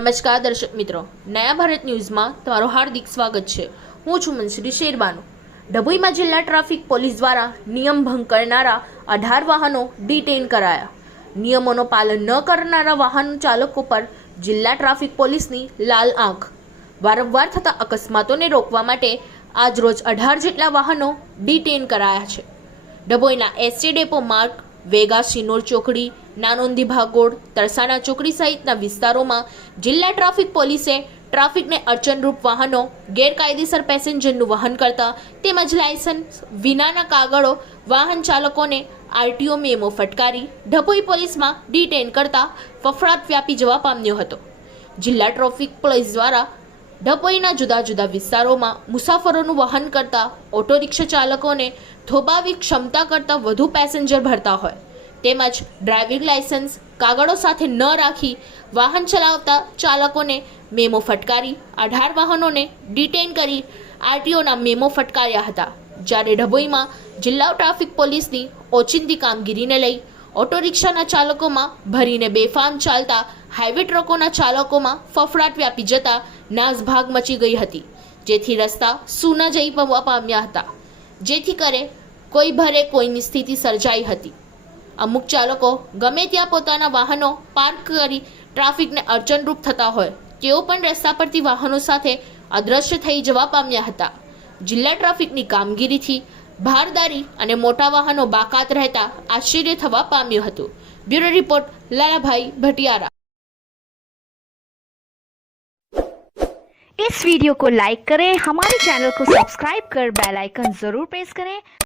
નમસ્કાર દર્શક મિત્રો, નયા ભારત ન્યૂઝમાં તમારું હાર્દિક સ્વાગત છે। હું છું મનશ્રી શેરબાનુ। ડભોઈમાં જિલ્લા ટ્રાફિક પોલીસ દ્વારા નિયમ ભંગ કરનારા 18 વાહનો ડિટેઇન કરાયા। નિયમોનું પાલન ન કરનારા વાહન ચાલકો પર જિલ્લા ટ્રાફિક પોલીસની લાલ આંખ। વારંવાર થતા અકસ્માતોને રોકવા માટે આજરોજ 18 જેટલા વાહનો ડિટેઇન કરાયા છે। ડભોઈના એસટી ડેપો માર્ગ, વેગા સિનોર ચોકડી, નાનોંદી ભાગોળ, તરસાણા ચોકડી સહિતના વિસ્તારોમાં જિલ્લા ટ્રાફિક પોલીસે ટ્રાફિકને અડચણરૂપ વાહનો, ગેરકાયદેસર પેસેન્જરનું વહન કરતા તેમજ લાયસન્સ વિનાના કાગળો વાહન ચાલકોને આરટીઓ મેમો ફટકારી ડભોઈ પોલીસમાં ડિટેઇન કરતા ફફડાટ વ્યાપી જવા પામ્યો હતો। જિલ્લા ટ્રાફિક પોલીસ દ્વારા ડભોઈના જુદા જુદા વિસ્તારોમાં મુસાફરોનું વહન કરતા ઓટો રિક્ષા ચાલકોને થોભાવી ક્ષમતા કરતાં વધુ પેસેન્જર ભરતા હોય તેમજ ડ્રાઇવિંગ લાયસન્સ કાગળો સાથે ન રાખી વાહન ચલાવતા ચાલકોને મેમો ફટકારી 18 વાહનોને ડિટેઇન કરી આરટીઓના મેમો ફટકાર્યા હતા। જ્યારે ડભોઈમાં જિલ્લા ટ્રાફિક પોલીસની ઓચિંતી કામગીરીને લઈ ઓટો રિક્ષાના ચાલકોમાં ભરીને બેફામ ચાલતા હાઈવે ટ્રકોના ચાલકોમાં ફફડાટ વ્યાપી જતા નાસભાગ મચી ગઈ હતી, જેથી રસ્તા સૂના જઈ પામ્યા હતા, જેથી કરે કોઈ ભરે કોઈની સ્થિતિ સર્જાઈ હતી। અમુક ચાલકો ગમે ત્યાં પોતાના વાહનો પાર્ક કરી ટ્રાફિકને અડચણરૂપ થતા હોય તેઓ પણ રસ્તા પરથી વાહનો સાથે અદ્રશ્ય થઈ જવા પામ્યા હતા। જિલ્લા ટ્રાફિકની કામગીરીથી ભારદારી અને મોટા વાહનો બાકાત રહેતા આશ્ચર્ય થવા પામ્યું હતું। Bureau report Lalabhai Bhatiyara. इस वीडियो को लाइक करें, हमारे चैनल को सब्सक्राइब कर बेल आइकन जरूर प्रेस करें